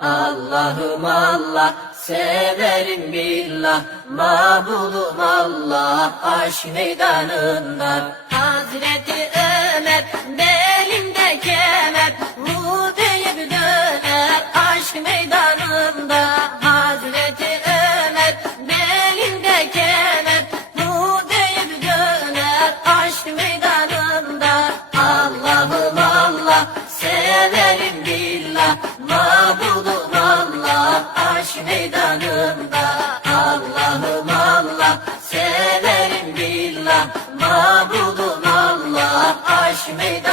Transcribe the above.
Allah'ım Allah, severim billah, mabudum Allah, aşk meydanında. Hazreti Ömer belinde kemer, bu deyip döner aşk meydanında. Hazreti Ömer belinde kemer, bu deyip döner aşk meydanında. Allah'ım Allah, severim billah, mabudum Allah, aşk meydanında. Allah'ım Allah, severim billah, mabudum Allah, aşk meydanında.